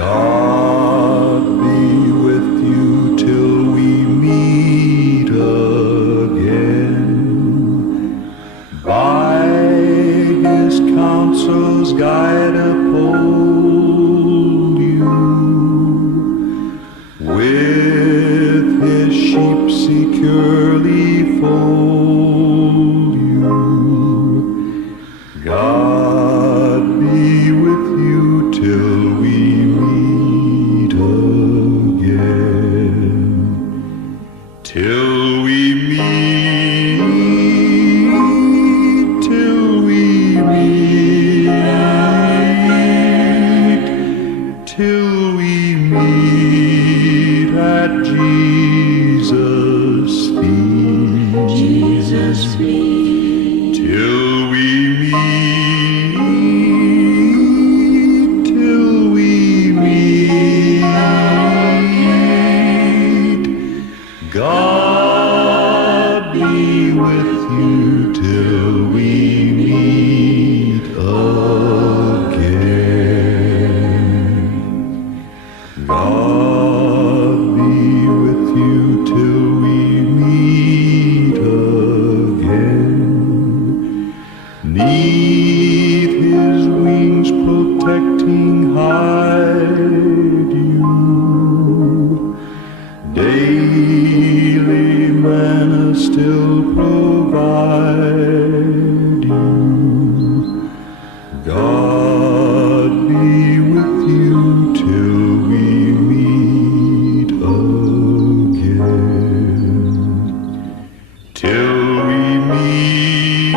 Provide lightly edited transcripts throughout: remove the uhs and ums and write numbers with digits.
God be with you till we meet again. By His counsels guide uphold you. With His sheep securely fold you. God be with you till we meet again. Till we meet, till we meet, till we meet at Jesus' feet. Jesus' feet. Till we meet, till we meet. God be with you till we meet again. God be with you till we meet again. Neath His wings protecting hide you. Daily manna still provide you. God be with you till we meet again. Till we meet,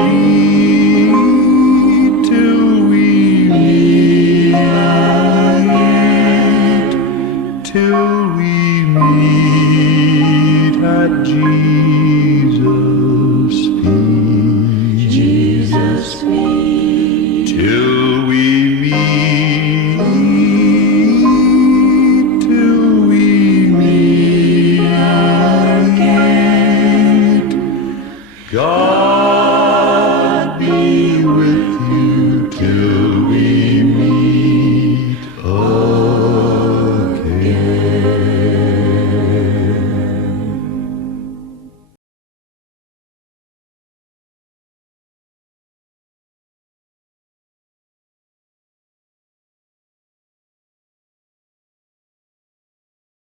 till we meet, till we meet at Jesus' feet. Jesus' feet. Till we meet, till we meet. God